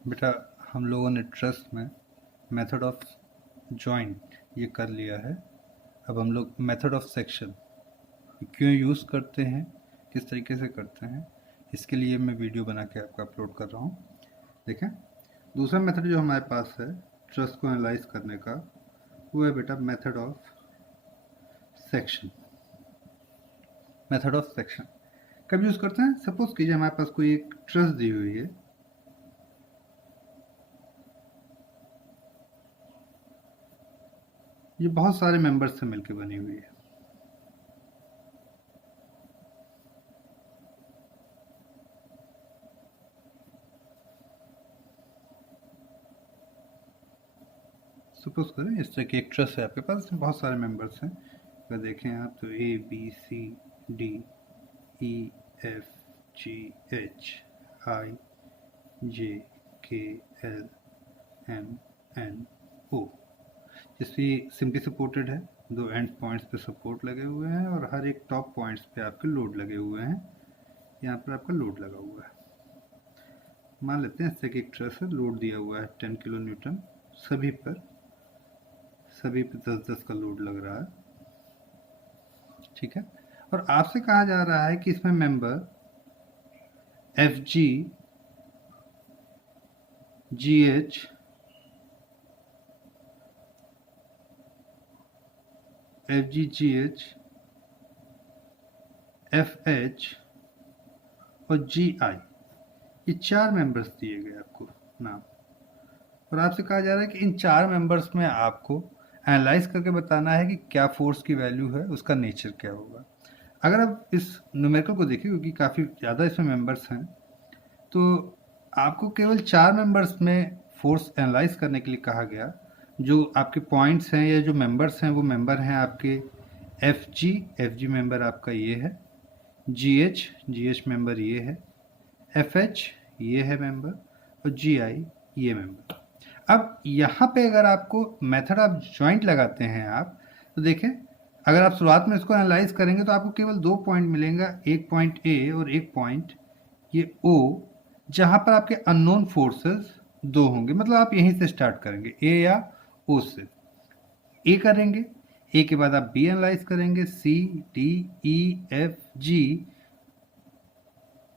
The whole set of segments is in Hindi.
बेटा हम लोगों ने ट्रस्ट में मेथड ऑफ जॉइंट ये कर लिया है। अब हम लोग मेथड ऑफ सेक्शन क्यों यूज़ करते हैं, किस तरीके से करते हैं, इसके लिए मैं वीडियो बना के आपको अपलोड कर रहा हूँ। देखें, दूसरा मेथड जो हमारे पास है ट्रस्ट को एनालाइज करने का, वो है बेटा method of section. Method of section कब यूज़ करते हैं? सपोज कीजिए हमारे पास कोई एक ट्रस्ट दी हुई है, ये बहुत सारे मेंबर्स से मिलकर बनी हुई है। सपोज करें इस तरह की एक ट्रस्ट है आपके पास, इसमें बहुत सारे मेंबर्स हैं। अगर देखें आप तो A B C D E F G H I J K L M N O, जिसमें सिंपली सपोर्टेड है, दो एंड पॉइंट्स पे सपोर्ट लगे हुए हैं और हर एक टॉप पॉइंट्स पे आपके लोड लगे हुए हैं। यहाँ पर आपका लोड लगा हुआ है। मान लेते हैं इस तरह की एक ट्रस है, लोड दिया हुआ है 10 किलो न्यूटन, सभी पे 10-10 का लोड लग रहा है। ठीक है, और आपसे कहा जा रहा है कि इसमें मेंबर एफ जी जी एच एफ एच और जी आई, ये 4 मेंबर्स दिए गए आपको नाम, और आपसे कहा जा रहा है कि इन 4 मेंबर्स में आपको एनालाइज करके बताना है कि क्या फोर्स की वैल्यू है, उसका नेचर क्या होगा। अगर आप इस न्यूमेरिकल को देखें, क्योंकि काफ़ी ज़्यादा इसमें मेंबर्स हैं, तो आपको केवल 4 मेंबर्स में फोर्स एनालाइज करने के लिए कहा गया। जो आपके पॉइंट्स हैं या जो मेंबर्स हैं, वो मेंबर हैं आपके एफ जी मेंबर आपका ये है, जी एच मेंबर ये है, एफ एच ये है मेंबर, और जी आई ये मेंबर। अब यहाँ पे अगर आपको मेथड ऑफ जॉइंट लगाते हैं आप, तो देखें अगर आप शुरुआत में इसको एनालाइज करेंगे तो आपको केवल 2 पॉइंट मिलेंगे, एक पॉइंट ए और एक पॉइंट ये ओ, जहाँ पर आपके अननोन फोर्सेस 2 होंगे। मतलब आप यहीं से स्टार्ट करेंगे, ए या ओ से। ए करेंगे, ए के बाद आप बी एनालाइज करेंगे, सी डी ई एफ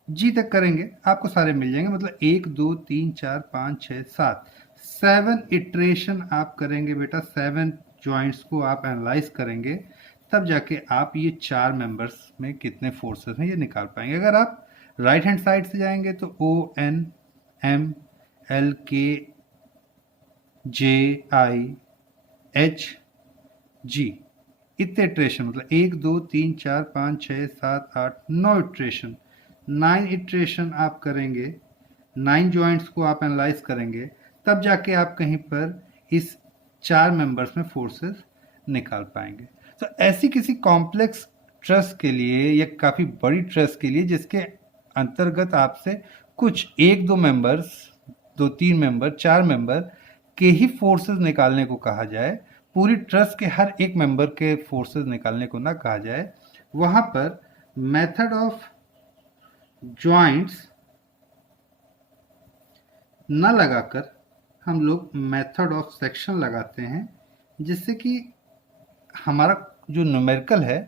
जी तक करेंगे, आपको सारे मिल जाएंगे। मतलब 1 2 3 4 5 6 7 7 इटरेशन आप करेंगे बेटा, 7 जॉइंट्स को आप एनालाइज करेंगे, तब जाके आप ये 4 मेंबर्स में कितने फोर्सेस हैं ये निकाल पाएंगे। अगर आप राइट हैंड साइड से जाएंगे तो ओ एन एम एल के जे आई एच जी, इतने इटरेशन, मतलब 1 2 3 4 5 6 7 8 9 इटरेशन, 9 इटरेशन आप करेंगे, 9 जॉइंट्स को आप एनालाइज करेंगे, तब जाके आप कहीं पर इस 4 मेंबर्स में फोर्सेस निकाल पाएंगे। तो ऐसी किसी कॉम्प्लेक्स ट्रस्ट के लिए या काफ़ी बड़ी ट्रस्ट के लिए जिसके अंतर्गत आपसे कुछ 1-2 मेंबर्स, 2-3 मेंबर, 4 मेंबर के ही फोर्सेस निकालने को कहा जाए, पूरी ट्रस्ट के हर एक मेंबर के फोर्सेस निकालने को ना कहा जाए, वहां पर मेथड ऑफ जॉइंट्स न लगाकर हम लोग मेथड ऑफ सेक्शन लगाते हैं, जिससे कि हमारा जो न्यूमेरिकल है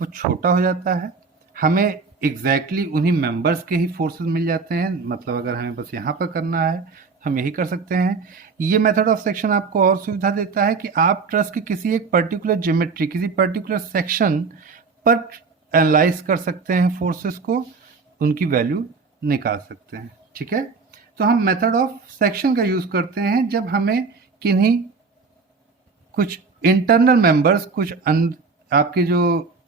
वो छोटा हो जाता है, हमें एग्जैक्टली उन्हीं मेंबर्स के ही फोर्सेस मिल जाते हैं। मतलब अगर हमें बस यहाँ पर करना है हम यही कर सकते हैं। ये मेथड ऑफ सेक्शन आपको और सुविधा देता है कि आप ट्रस्ट के किसी एक पर्टिकुलर ज्योमेट्री, किसी पर्टिकुलर सेक्शन पर एनालाइज कर सकते हैं फोर्सेस को, उनकी वैल्यू निकाल सकते हैं। ठीक है, तो हम मेथड ऑफ सेक्शन का यूज करते हैं जब हमें किन्हीं कुछ इंटरनल मेंबर्स, कुछ आपके जो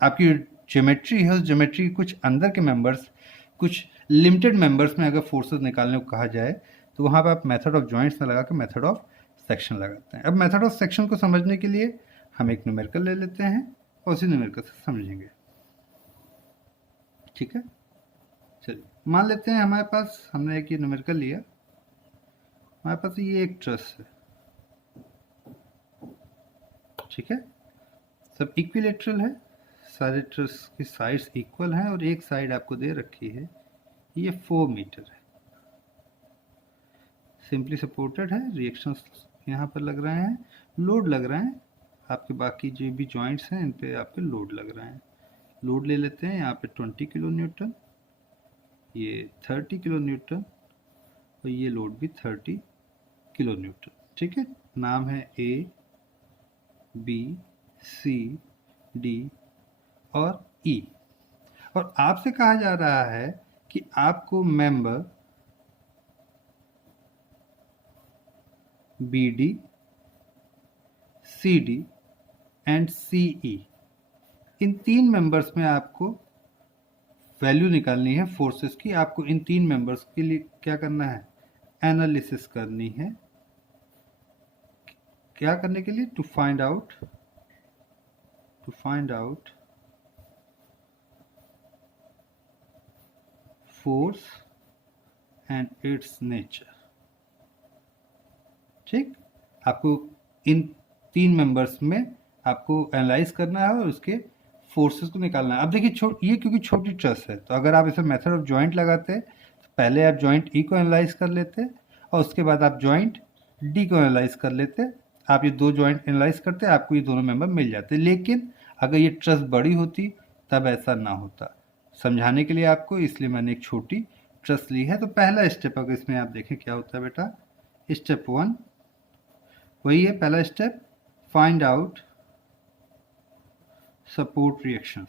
आपकी ज्योमेट्री है उस ज्योमेट्री के कुछ अंदर के मेंबर्स, कुछ लिमिटेड मेंबर्स में अगर फोर्सेस निकालने को कहा जाए, तो वहाँ पर आप मेथड ऑफ जॉइंट्स में लगा के मेथड ऑफ सेक्शन लगाते हैं। अब मेथड ऑफ सेक्शन को समझने के लिए हम एक न्यूमेरिकल ले लेते हैं और उसी न्यूमेरिकल से समझेंगे। ठीक है, चलिए मान लेते हैं हमारे पास, हमने एक ये न्यूमेरिकल लिया, हमारे पास ये एक ट्रस है। ठीक है, सब इक्विलेटरल है, सारे ट्रस की साइड्स इक्वल हैं, और एक साइड आपको दे रखी है ये 4 मीटर है। सिंपली सपोर्टेड है, रिएक्शंस यहाँ पर लग रहे हैं, लोड लग रहे हैं, आपके बाकी जो भी जॉइंट्स हैं इन पे आपके लोड लग रहे हैं। लोड ले लेते हैं यहाँ पे 20 किलो न्यूटन, ये 30 किलो न्यूटन और ये लोड भी 30 किलो न्यूटन। ठीक है, नाम है ए बी सी डी और ई। और आपसे कहा जा रहा है कि आपको member B D C D and C E, इन तीन मेंबर्स में आपको वैल्यू निकालनी है फोर्सेस की। आपको इन तीन मेंबर्स के लिए क्या करना है, एनालिसिस करनी है। क्या करने के लिए, to find out force and its nature. ठीक, आपको इन तीन मेंबर्स में आपको एनालाइज करना है और उसके फोर्सेस को निकालना है। अब देखिए ये क्योंकि छोटी ट्रस है, तो अगर आप इसे मेथड ऑफ जॉइंट लगाते तो पहले आप जॉइंट ई को एनालाइज कर लेते और उसके बाद आप जॉइंट डी को एनालाइज कर लेते। आप ये दो जॉइंट एनालाइज करते, आपको ये दोनों मेंबर मिल जाते। लेकिन अगर ये ट्रस बड़ी होती तब ऐसा ना होता। समझाने के लिए आपको, इसलिए मैंने एक छोटी ट्रस ली है। तो पहला स्टेप अगर इसमें आप देखें क्या होता है बेटा, स्टेप 1 वही है, पहला step, find out support reactions.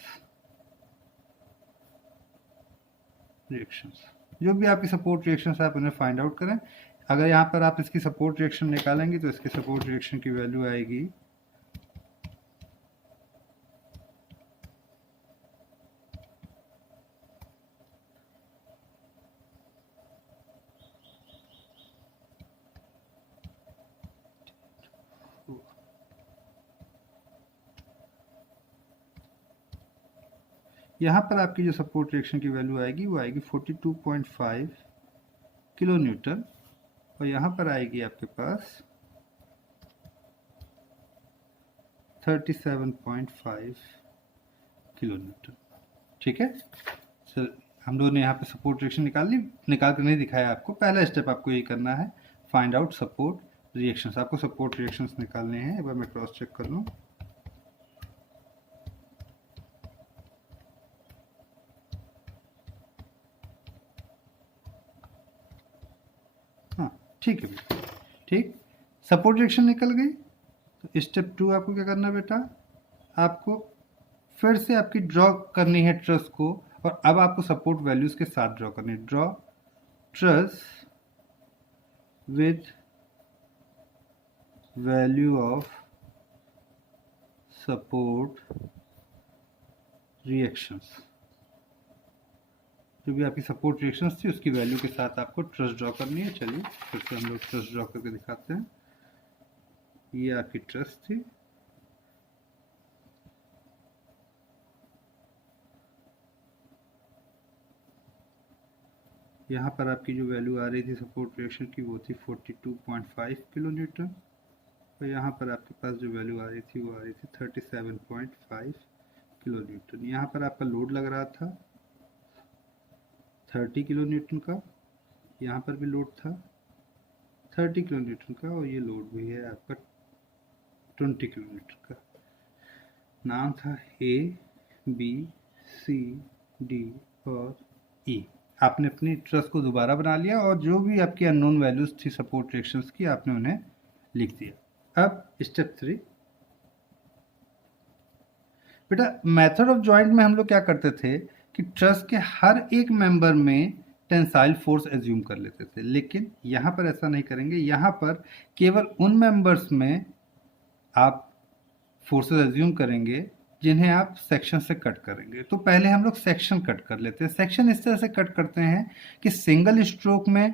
जो भी आपकी सपोर्ट रिएक्शंस आप उन्हें फाइंड आउट करें। अगर यहाँ पर आप इसकी सपोर्ट रिएक्शन निकालेंगे तो इसकी सपोर्ट रिएक्शन की वैल्यू आएगी यहाँ पर आपकी जो सपोर्ट रिएक्शन की वैल्यू आएगी वो आएगी 42.5 किलो न्यूटन और यहाँ पर आएगी आपके पास 37.5 किलो न्यूटन। ठीक है, सर हम लोगों ने यहाँ पे सपोर्ट रिएक्शन निकाल कर नहीं दिखाया आपको। पहला स्टेप आपको यही करना है, फाइंड आउट सपोर्ट रिएक्शंस। आपको सपोर्ट रिएक्शंस निकालने हैं। एक बार मैं क्रॉस चेक कर लूँ। हाँ ठीक है बेटा, ठीक, सपोर्ट रिएक्शन निकल गई। तो स्टेप 2 आपको क्या करना है बेटा, आपको फिर से आपकी ड्रॉ करनी है ट्रस को और अब आपको सपोर्ट वैल्यूज के साथ ड्रॉ करनी है। Draw truss with value of support reactions. जो भी आपकी सपोर्ट रिएक्शंस थी उसकी वैल्यू के साथ आपको ट्रस ड्रॉ करनी है। चलिए फिर से हम लोग ट्रस ड्रॉ करके दिखाते हैं। ये आपकी ट्रस थी, यहाँ पर आपकी जो वैल्यू आ रही थी सपोर्ट रिएक्शन की वो थी 42.5 किलो न्यूटन और यहाँ पर आपके पास जो वैल्यू आ रही थी वो आ रही थी 37.5 किलो न्यूटन। यहाँ पर आपका लोड लग रहा था 30 किलो न्यूटन का, यहाँ पर भी लोड था 30 किलो न्यूटन का और ये लोड भी है आपका 20 किलो न्यूटन का। नाम था ए बी सी डी और ई। आपने अपनी ट्रस को दोबारा बना लिया और जो भी आपकी अननोन वैल्यूज थी सपोर्ट रिएक्शंस की आपने उन्हें लिख दिया। अब स्टेप 3 बेटा, मेथड ऑफ जॉइंट में हम लोग क्या करते थे कि ट्रस के हर एक मेंबर में टेंसाइल फोर्स एज्यूम कर लेते थे, लेकिन यहाँ पर ऐसा नहीं करेंगे। यहाँ पर केवल उन मेंबर्स में आप फोर्सेस एज्यूम करेंगे जिन्हें आप सेक्शन से कट करेंगे। तो पहले हम लोग सेक्शन कट कर लेते हैं। सेक्शन इस तरह से कट करते हैं कि सिंगल स्ट्रोक में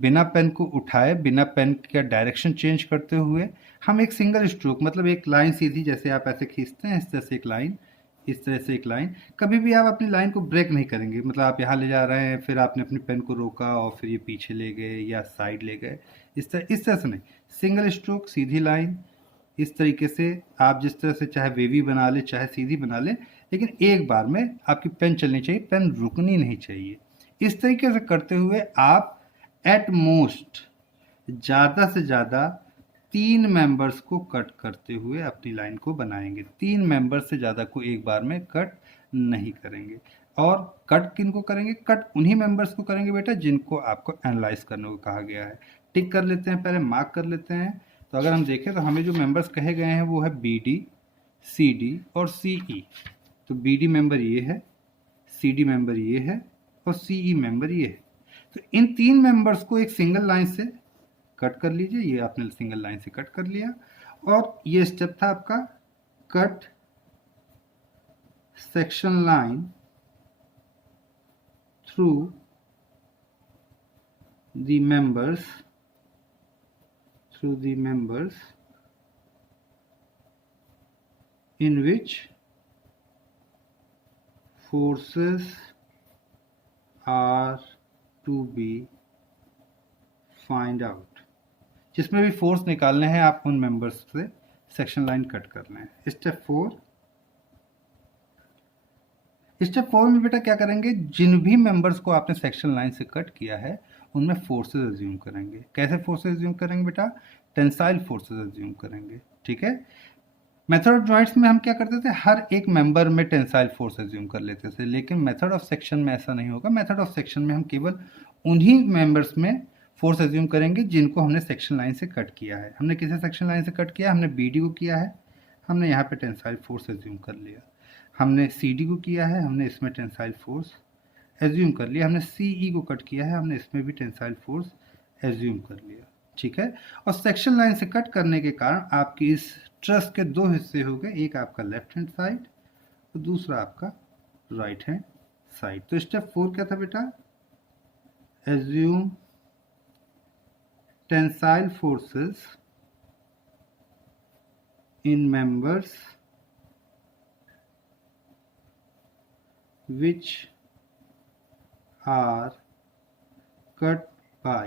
बिना पेन को उठाए, बिना पेन का डायरेक्शन चेंज करते हुए हम एक सिंगल स्ट्रोक, मतलब एक लाइन सीधी, जैसे आप ऐसे खींचते हैं इस तरह से एक लाइन, इस तरह से एक लाइन, कभी भी आप अपनी लाइन को ब्रेक नहीं करेंगे। मतलब आप यहाँ ले जा रहे हैं, फिर आपने अपनी पेन को रोका और फिर ये पीछे ले गए या साइड ले गए, इस तरह से नहीं, सिंगल स्ट्रोक सीधी लाइन। इस तरीके से आप जिस तरह से चाहे वेवी बना ले चाहे सीधी बना ले, लेकिन एक बार में आपकी पेन चलनी चाहिए, पेन रुकनी नहीं चाहिए। इस तरीके से करते हुए आप एट मोस्ट ज़्यादा से ज़्यादा 3 मेंबर्स को कट करते हुए अपनी लाइन को बनाएंगे। 3 मेंबर से ज़्यादा को एक बार में कट नहीं करेंगे। और कट किन को करेंगे? कट उन्हीं मेंबर्स को करेंगे बेटा जिनको आपको एनालाइज करने को कहा गया है। टिक कर लेते हैं, पहले मार्क कर लेते हैं। तो अगर हम देखें तो हमें जो मेंबर्स कहे गए हैं वो है बी डी, सी डी और सी ई। तो बी डी मेंबर ये है, सी डी मेंबर ये है और सी ई मेंबर ये है। तो इन 3 मेंबर्स को एक सिंगल लाइन से कट कर लीजिए। ये आपने सिंगल लाइन से कट कर लिया। और ये स्टेप था आपका cut section line through the members in which forces are to be find out। जिसमें भी फोर्स निकालने हैं आप उन मेंबर्स से सेक्शन लाइन कट कर लें। स्टेप 4 में बेटा क्या करेंगे? जिन भी मेंबर्स को आपने सेक्शन लाइन से कट किया है उनमें फोर्सेस एज्यूम करेंगे। कैसे फोर्सेस एज्यूम करेंगे बेटा? टेंसाइल फोर्सेस एज्यूम करेंगे। ठीक है। मेथड ऑफ जॉइंट्स में हम क्या करते थे? हर एक मेंबर में टेंसाइल फोर्स एज्यूम कर लेते थे। लेकिन मेथड ऑफ सेक्शन में ऐसा नहीं होगा। मेथड ऑफ सेक्शन में हम केवल उन्हीं मेंबर्स में फोर्स एज्यूम करेंगे जिनको हमने सेक्शन लाइन से कट किया है। हमने किसे सेक्शन लाइन से कट किया? हमने बी डी को किया है, हमने यहाँ पे टेंसाइल फोर्स एज्यूम कर लिया। हमने सी डी को किया है, हमने इसमें टेंसाइल फोर्स एज्यूम कर लिया। हमने सी ई को कट किया है, हमने इसमें भी टेंसाइल फोर्स एज्यूम कर लिया। ठीक है। और सेक्शन लाइन से कट करने के कारण आपकी इस ट्रस के 2 हिस्से हो गए, एक आपका लेफ्ट हैंड साइड और दूसरा आपका राइट हैंड साइड। तो स्टेप 4 क्या था बेटा? Assume tensile forces in members which are cut by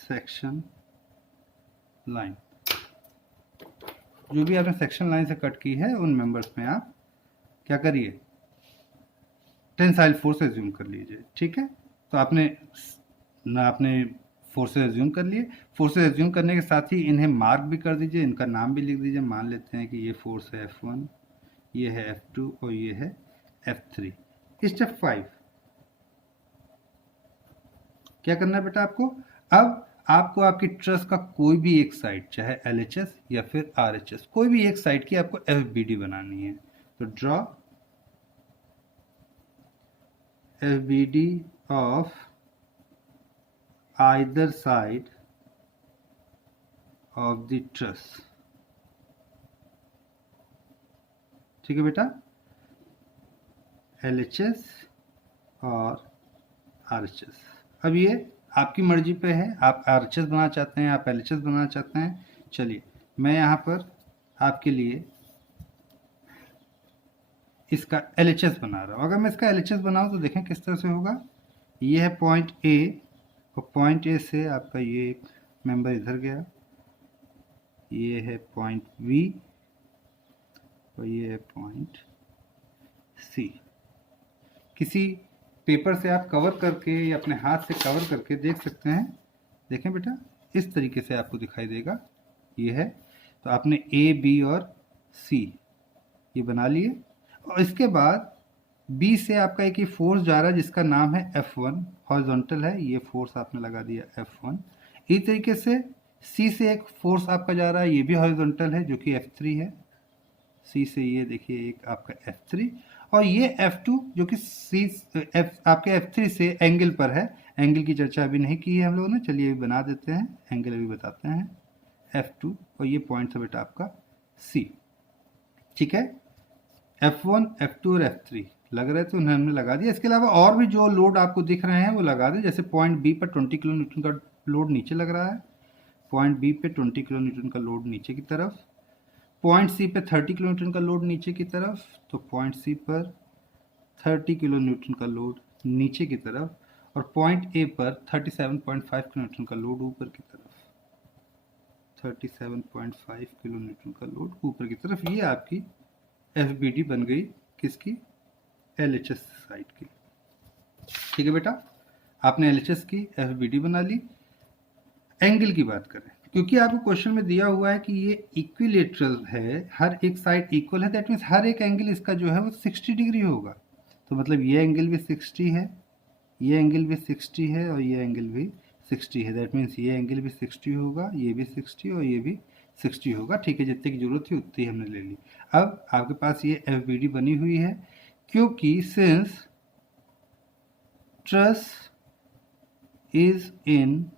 section line। जो भी आपने सेक्शन लाइन से कट की है उन मेंबर्स में आप क्या करिए? टेंसाइल फोर्स एज्यूम कर लीजिए। ठीक है। तो आपने फोर्सेस एज्यूम कर लिए। फोर्सेस एज्यूम करने के साथ ही इन्हें मार्क भी कर दीजिए, इनका नाम भी लिख दीजिए। मान लेते हैं कि ये फोर्स है F1, ये है F2 और ये है F3। स्टेप 5 क्या करना है बेटा आपको? अब आपको आपकी ट्रस का कोई भी एक साइड, चाहे LHS या फिर RHS, कोई भी एक साइड की आपको FBD बनानी है। तो draw FBD of either side of the truss। ठीक है बेटा। LHS और RHS। अब ये आपकी मर्जी पे है, आप RHS बनाना चाहते हैं, आप LHS बनाना चाहते हैं। चलिए मैं यहाँ पर आपके लिए इसका LHS बना रहा हूँ। अगर मैं इसका LHS बनाऊँ तो देखें किस तरह से होगा। ये है पॉइंट A और पॉइंट A से आपका ये एक मेंबर इधर गया, ये है पॉइंट B और ये है पॉइंट C। किसी पेपर से आप कवर करके या अपने हाथ से कवर करके देख सकते हैं। देखें बेटा इस तरीके से आपको दिखाई देगा। ये है, तो आपने A B और C ये बना लिए। और इसके बाद B से आपका एक ये फोर्स जा रहा है जिसका नाम है F1, हॉरिजॉन्टल है। ये फोर्स आपने लगा दिया F1। इसी तरीके से C से एक फोर्स आपका जा रहा है, ये भी हॉरिजॉन्टल है जो कि F3 है। C से ये देखिए एक आपका F3 और ये F2 जो कि आपके F3 से एंगल पर है। एंगल की चर्चा अभी नहीं की है हम लोगों ने, चलिए अभी बना देते हैं, एंगल अभी बताते हैं। F2 और ये पॉइंट है बेटा आपका C। ठीक है। F1, F2 और F3 लग रहे थे, उन्हें हमने लगा दिया। इसके अलावा और भी जो लोड आपको दिख रहे हैं वो लगा दें। जैसे पॉइंट B पर 20 किलो न्यूटन का लोड नीचे लग रहा है, पॉइंट B पे 20 किलो न्यूटन का लोड नीचे की तरफ, पॉइंट C पे 30 किलो न्यूटन का लोड नीचे की तरफ, तो पॉइंट C पर 30 किलो न्यूटन का लोड नीचे की तरफ, और पॉइंट A पर 37.5 किलो न्यूटन का लोड ऊपर की तरफ, 37.5 किलो न्यूटन का लोड ऊपर की तरफ। ये आपकी FBD बन गई, किसकी? LHS साइड की। ठीक है बेटा, आपने LHS की FBD बना ली। एंगल की बात करें, क्योंकि आपको क्वेश्चन में दिया हुआ है कि ये इक्विलेटरल है, हर एक साइड इक्वल है, दैट मीन्स हर एक एंगल इसका जो है वो 60 डिग्री होगा। तो मतलब ये एंगल भी 60 है, ये एंगल भी 60 है और ये एंगल भी 60 है। दैट मीन्स ये एंगल भी 60 होगा, ये भी 60 और ये भी 60 होगा। ठीक है, जितने की जरूरत थी उतनी हमने ले ली। अब आपके पास ये FBD बनी हुई है, क्योंकि since truss is in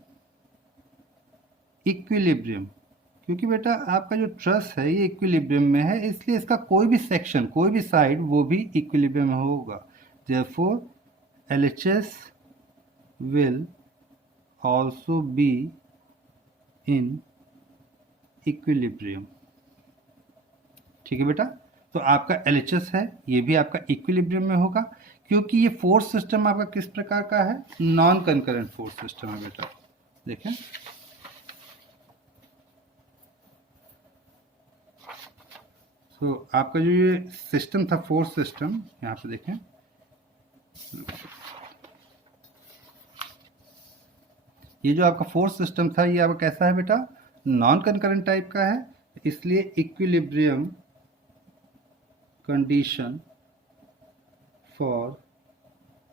equilibrium, क्योंकि बेटा आपका जो ट्रस है ये इक्विलिब्रियम में है, इसलिए इसका कोई भी सेक्शन, कोई भी साइड वो भी इक्विलिब्रियम में होगा। Therefore LHS will also be in equilibrium। ठीक है बेटा, तो आपका LHS है, ये भी आपका इक्विलिब्रियम में होगा, क्योंकि ये फोर्स सिस्टम आपका किस प्रकार का है, नॉन कंकरेंट फोर्स सिस्टम है बेटा। देखें, तो आपका जो ये सिस्टम था फोर्स सिस्टम, यहाँ पे देखें, ये जो आपका फोर्स सिस्टम था ये आपका कैसा है बेटा, नॉन कंकरेंट टाइप का है, इसलिए equilibrium condition for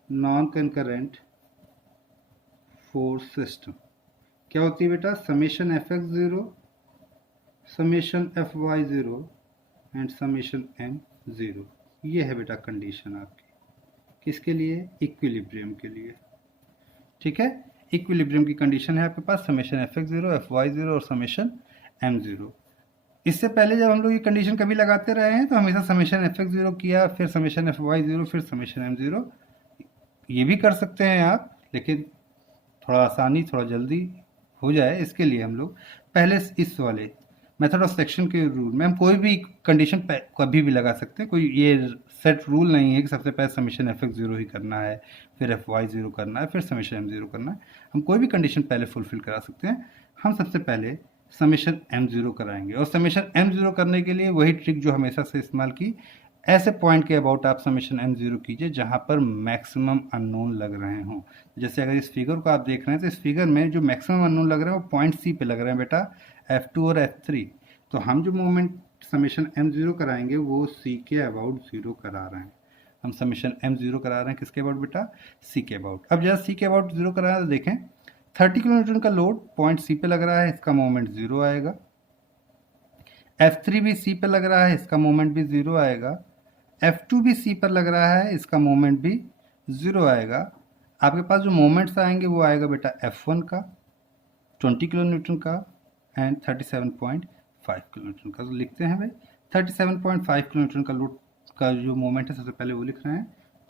non concurrent force system क्या होती है बेटा, summation Fx0, summation Fy0 and summation M0। ये है बेटा कंडीशन आपकी, किसके लिए, इक्विलिब्रियम के लिए। ठीक है, इक्विलिब्रियम की कंडीशन है आपके पास समेशन Fx0, Fy0 और समेशन M0। इससे पहले जब हम लोग ये कंडीशन कभी लगाते रहे हैं तो हमेशा समेशन Fx0 किया, फिर समेशन Fy0, फिर समेशन M0। ये भी कर सकते हैं आप, लेकिन थोड़ा आसानी, थोड़ा जल्दी हो जाए, इसके लिए हम लोग पहले इस वाले मेथड ऑफ सेक्शन के रूल में हम कोई भी कंडीशन कभी भी लगा सकते हैं। कोई ये सेट रूल नहीं है कि सबसे पहले समेशन Fx0 ही करना है, फिर Fy0 करना है, फिर समेशन M0 करना है। हम कोई भी कंडीशन पहले फुलफिल करा सकते हैं। हम सबसे पहले समेशन M0 कराएंगे, और समेशन M0 करने के लिए वही ट्रिक जो हमेशा से इस्तेमाल की, ऐसे पॉइंट के अबाउट आप समेशन M0 कीजिए जहां पर मैक्सिमम अननोन लग रहे हों। जैसे अगर इस फिगर को आप देख रहे हैं तो इस फिगर में जो मैक्सिमम अननोन लग रहे हैं वो पॉइंट C पे लग रहे हैं बेटा, F2 और F3। तो हम जो मोमेंट समेशन M0 कराएंगे वो C के अबाउट 0 करा रहे हैं। हम समेशन M0 करा रहे हैं किसके अबाउट बेटा, C के अबाउट। अब जब C के अबाउट 0 करा रहे हैं तो देखें 30 किलोमीटर का लोड पॉइंट C पे लग रहा है, इसका मोमेंट 0 आएगा। F3 भी C पे लग रहा है, इसका मोमेंट भी 0 आएगा। F2 भी C पर लग रहा है, इसका मोमेंट भी 0 आएगा। आपके पास जो मोमेंट्स आएंगे वो आएगा बेटा F1 का 20 किलो न्यूटन का एंड 37.5 किलो न्यूटन का। तो लिखते हैं भाई 37.5 किलो न्यूटन का लोड का जो मोमेंट है सबसे पहले वो लिख रहे हैं।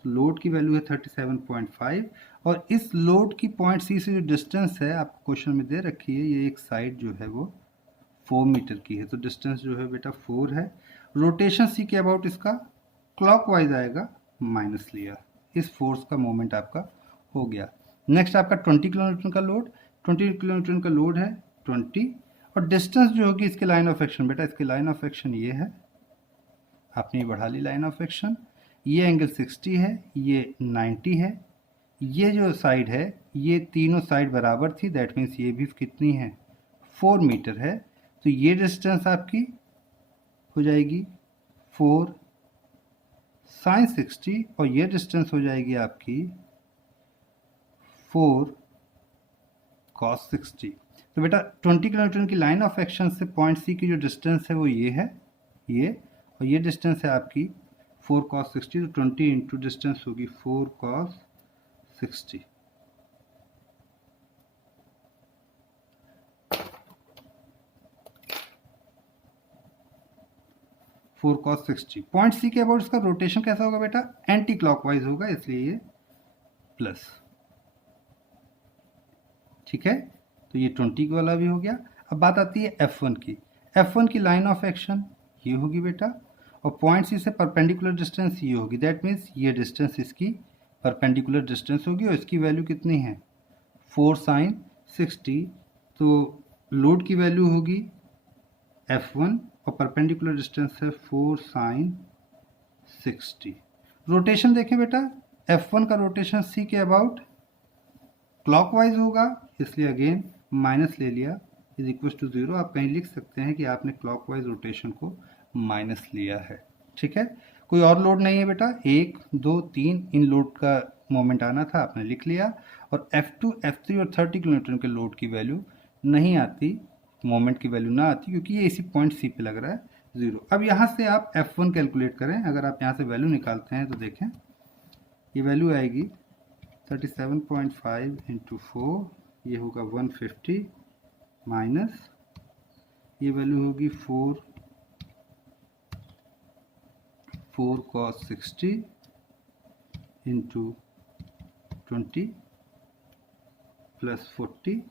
तो लोड की वैल्यू है 37.5, और इस लोड की पॉइंट C से जो डिस्टेंस है आपको क्वेश्चन में दे रखी है, ये एक साइड जो है वो 4 मीटर की है, तो डिस्टेंस जो है बेटा 4 है। रोटेशन C के अबाउट इसका क्लॉकवाइज आएगा, माइनस लिया, इस फोर्स का मोमेंट आपका हो गया। नेक्स्ट आपका 20 किलोमीटर का लोड, 20 किलोमीटर का लोड है 20, और डिस्टेंस जो होगी इसके लाइन ऑफ एक्शन बेटा, इसकी लाइन ऑफ एक्शन ये है, आपने बढ़ा ली लाइन ऑफ एक्शन। ये एंगल 60 है, ये 90 है। ये जो साइड है ये तीनों साइड बराबर थी, दैट मीन्स ये भी कितनी है 4 मीटर है। तो ये डिस्टेंस आपकी हो जाएगी 4 sin 60, और ये डिस्टेंस हो जाएगी आपकी 4 cos 60। तो बेटा 20 किलोमीटर की लाइन ऑफ एक्शन से पॉइंट C की जो डिस्टेंस है वो ये है, ये, और ये डिस्टेंस है आपकी 4 cos 60। तो 20 इंटू डिस्टेंस होगी 4 cos 60। Four cos 60। Point C के अबाउट इसका रोटेशन कैसा होगा बेटा, एंटी क्लॉकवाइज होगा, इसलिए ये प्लस। ठीक है, तो ये 20 वाला भी हो गया। अब बात आती है F1 की। F1 की लाइन ऑफ एक्शन ये होगी बेटा, और पॉइंट C से परपेंडिकुलर डिस्टेंस ये होगी, दैट मीन्स ये डिस्टेंस इसकी परपेंडिकुलर डिस्टेंस होगी, और इसकी वैल्यू कितनी है 4 sin 60। तो लोड की वैल्यू होगी F1 और परपेंडिकुलर डिस्टेंस है 4 sin 60। रोटेशन देखें बेटा, F1 का रोटेशन C के अबाउट क्लॉकवाइज होगा, इसलिए अगेन माइनस ले लिया इज इक्वल टू 0। आप कहीं लिख सकते हैं कि आपने क्लॉकवाइज रोटेशन को माइनस लिया है। ठीक है, कोई और लोड नहीं है बेटा, 1 2 3 इन लोड का मोमेंट आना था, आपने लिख लिया। और F2 F3 और 30 किलोमीटर के लोड की वैल्यू नहीं आती, मोमेंट की वैल्यू ना आती, क्योंकि ये इसी पॉइंट सी पे लग रहा है 0। अब यहाँ से आप F1 कैलकुलेट करें। अगर आप यहाँ से वैल्यू निकालते हैं तो देखें ये वैल्यू आएगी 37.5 इंटू 4, ये होगा 150 माइनस ये वैल्यू होगी 4 cos 60 इंटू 20 प्लस 40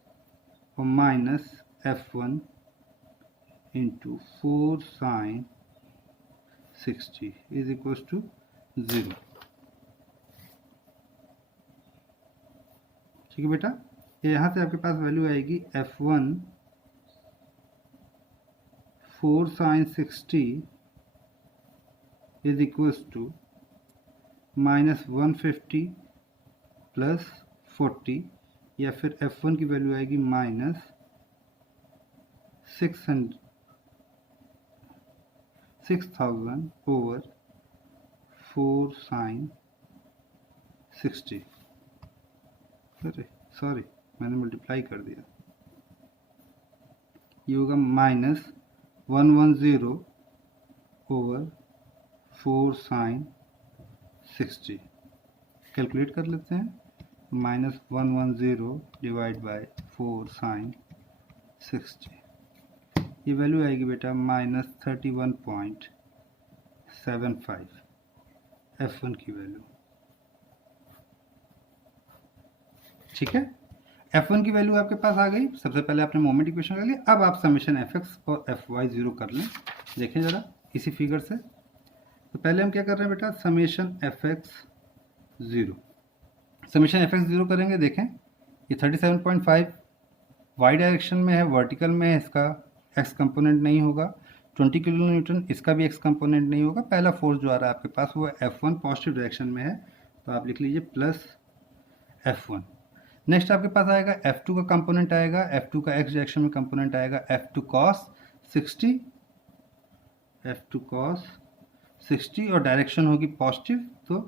और minus F1 into 4 sine 60 is equal to 0। ठीक है बेटा, यहाँ से आपके पास वैल्यू आएगी F1 4 sine 60 is equal to minus 150 plus 40, या फिर F1 की वैल्यू आएगी माइनस 6000 ओवर 4 साइन 60। अरे सॉरी, मैंने मल्टीप्लाई कर दिया। ये होगा माइनस 110 ओवर 4 साइन 60। कैलकुलेट कर लेते हैं, माइनस 110 डिवाइड बाय 4 साइन 60, ये वैल्यू आएगी बेटा माइनस 31.75 F1 की वैल्यू। ठीक है, F1 की वैल्यू आपके पास आ गई। सबसे पहले आपने मोमेंट इक्वेशन कर लिया। अब आप समेशन Fx और Fy 0 कर लें। देखें जरा इसी फिगर से। तो पहले हम क्या कर रहे हैं बेटा, समेशन Fx 0, समेशन Fx 0 करेंगे। देखें ये 37.5 वाई डायरेक्शन में है, वर्टिकल में है, इसका x कंपोनेंट नहीं होगा। 20 किलो न्यूटन, इसका भी x कंपोनेंट नहीं होगा। पहला फोर्स जो आ रहा है आपके पास वो F1 पॉजिटिव डायरेक्शन में है, तो आप लिख लीजिए प्लस F1। नेक्स्ट आपके पास आएगा F2 का कंपोनेंट आएगा, F2 का x डायरेक्शन में कंपोनेंट आएगा F2 cos 60, F2 cos 60 और डायरेक्शन होगी पॉजिटिव, तो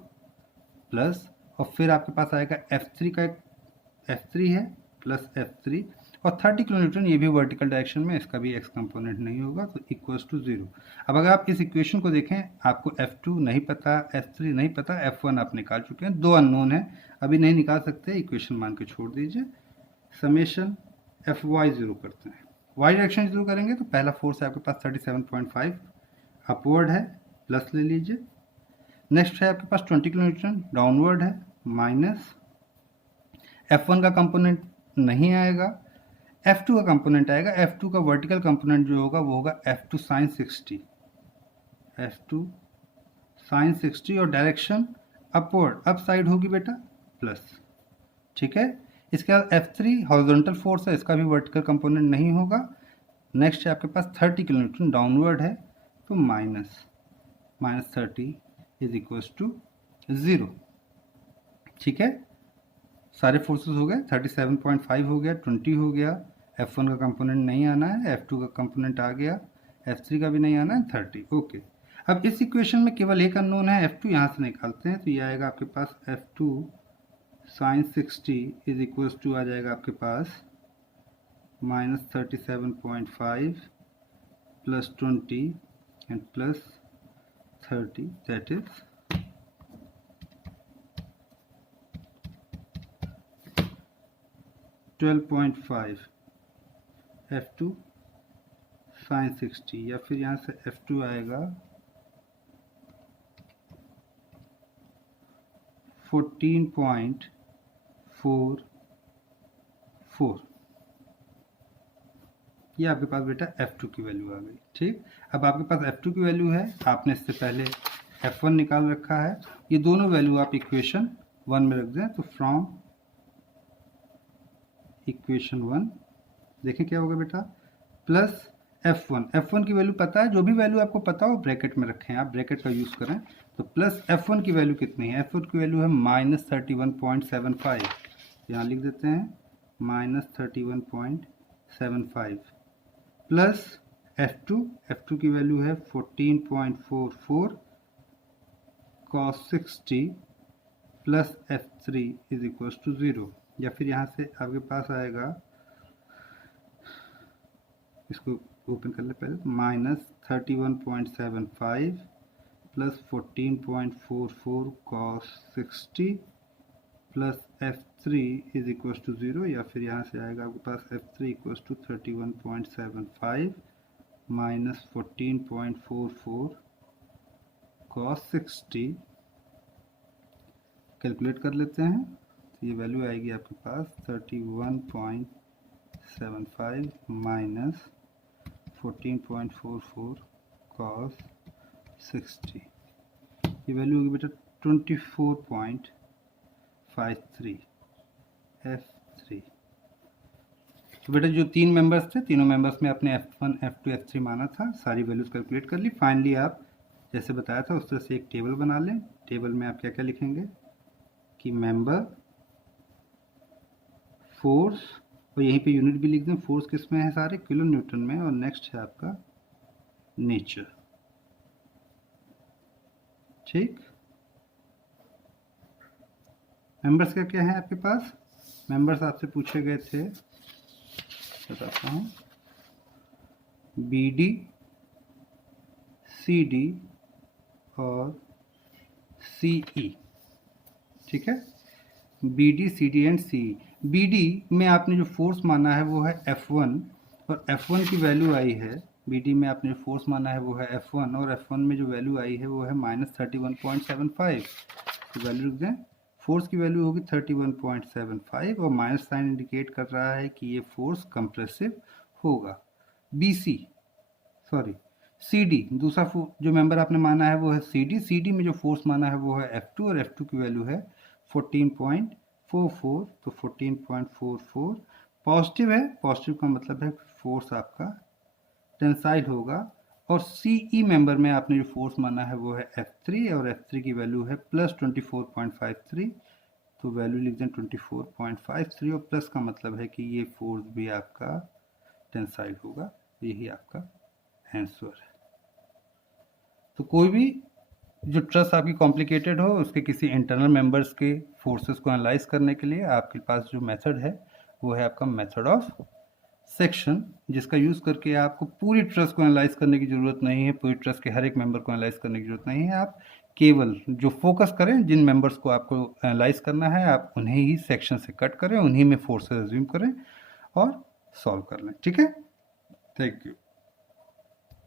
प्लस, और फिर आपके पास आएगा F3 का F3 है प्लस F3 और 30 किलो न्यूटन, ये भी वर्टिकल डायरेक्शन में, इसका भी x कंपोनेंट नहीं होगा, तो इक्वल्स टू 0। अब अगर आप इस इक्वेशन को देखें, आपको F2 नहीं पता, F3 नहीं पता, F1 आप निकाल चुके हैं, 2 अननोन है, अभी नहीं निकाल सकते, इक्वेशन मान के छोड़ दीजिए। समेशन Fy 0 करते हैं, y डायरेक्शन 0 करेंगे तो पहला फोर्स है आपके पास 37.5 अपवर्ड है, प्लस ले लीजिए। नेक्स्ट है आपके पास 20 किलो न्यूटन डाउनवर्ड है, माइनस F1 का कंपोनेंट नहीं आएगा, F2 का कंपोनेंट आएगा। F2 का वर्टिकल कंपोनेंट जो होगा वो होगा F2 साइन 60, F2 साइन 60 और डायरेक्शन अपवर्ड, अप साइड होगी बेटा, प्लस। ठीक है, इसके बाद F3 हॉरिजॉन्टल फोर्स है, इसका भी वर्टिकल कंपोनेंट नहीं होगा। नेक्स्ट है आपके पास 30 किलो न्यूटन डाउनवर्ड है, तो माइनस 30 इज इक्वल्स टू 0। ठीक है, सारे फोर्सेस हो गए, 37.5 हो गया, 20 हो गया, F1 का कंपोनेंट नहीं आना है, F2 का कंपोनेंट आ गया, F3 का भी नहीं आना है, 30। ओके, अब इस इक्वेशन में केवल एक अननोन है F2, यहाँ से निकालते हैं, तो ये आएगा आपके पास F2 sine 60 is equals to आ जाएगा आपके पास minus 37.5 plus 20 and plus 30, that is 12.5 F2 sine 60, या फिर यहाँ से F2 आएगा 14.44। ये आपके पास बेटा F2 की वैल्यू आ गई। ठीक, अब आपके पास F2 की वैल्यू है, आपने इससे पहले F1 निकाल रखा है, ये दोनों वैल्यू आप इक्वेशन 1 में रख दें, तो फ्रॉम इक्वेशन 1 देखें क्या होगा बेटा, प्लस F1 की वैल्यू पता है, जो भी वैल्यू आपको पता हो ब्रैकेट में रखें, आप ब्रैकेट का यूज़ करें, तो प्लस F1 की वैल्यू कितनी है, F1 की वैल्यू है माइनस 31.75, यहाँ लिख देते हैं माइनस 31.75 प्लस F2 की वैल्यू है 14.44 cos 60 plus F3 is equal to 0, या फिर यहाँ से आपके पास आएगा, इसको ओपन कर ले पहले, minus 31.75 plus 14.44 cos 60 plus F3 is equal to 0, या फिर यहाँ से आएगा आपके पास F3 equal to 31.75 minus 14.44 cos 60। Calculate कर लेते हैं, तो ये वैल्यू आएगी आपके पास 31.75 माइनस 14.44 cos 60, ये वैल्यू होगी बेटा 24.53 F3। तो बेटा जो तीन मेंबर्स थे, तीनों मेंबर्स में अपने F1, F2, F3 माना था, सारी वैल्यूज कैलकुलेट कर ली। फाइनली आप जैसे बताया था उस तरह से एक टेबल बना लें। टेबल में आप क्या क्या लिखेंगे कि मेंबर, फोर्स, और यहीं पे यूनिट भी लिख दें। फोर्स किस में है, सारे किलो न्यूटन में, और नेक्स्ट है आपका नेचर। ठीक, मेंबर्स क्या क्या है आपके पास? मेंबर्स आपसे पूछे गए थे, बताता हूँ, BD, CD और CE। ठीक है, BD, CD and CE। BD में आपने जो फोर्स माना है वो है F1, और F1 की वैल्यू आई है, BD में आपने जो फोर्स माना है वो है F1, और F1 में जो वैल्यू आई है वो है माइनस 31.75। तो वैल्यू लिख दें, फोर्स की वैल्यू होगी 31.75, और माइनस साइन इंडिकेट कर रहा है कि ये फोर्स कंप्रेसिव होगा। CD, दूसरा जो मेंबर आपने माना है वो है CD में जो फोर्स माना है वो है F2, और F2 की वैल्यू है 14.44, तो 14.44 पॉजिटिव है, पॉजिटिव का मतलब है फोर्स आपका टेंसाइल होगा। और CE मेंबर में आपने जो फोर्स माना है वो है F3, और F3 की वैल्यू है प्लस 24.53, तो वैल्यू लिख दें 24.53, और प्लस का मतलब है कि ये फोर्स भी आपका टेंसाइल होगा। यही आपका आंसर है। तो कोई भी जो ट्रस आपकी कॉम्प्लिकेटेड हो, उसके किसी इंटरनल मेंबर्स के फोर्सेस को एनालाइज करने के लिए आपके पास जो मेथड है वो है आपका मेथड ऑफ सेक्शन, जिसका यूज़ करके आपको पूरी ट्रस को एनालाइज करने की ज़रूरत नहीं है, पूरी ट्रस के हर एक मेंबर को एनालाइज करने की ज़रूरत नहीं है। आप केवल जो फोकस करें, जिन मेंबर्स को आपको एनालाइज करना है, आप उन्हें ही सेक्शन से कट करें, उन्हीं में फोर्सेस अज्यूम करें और सॉल्व कर लें। ठीक है, थैंक यू।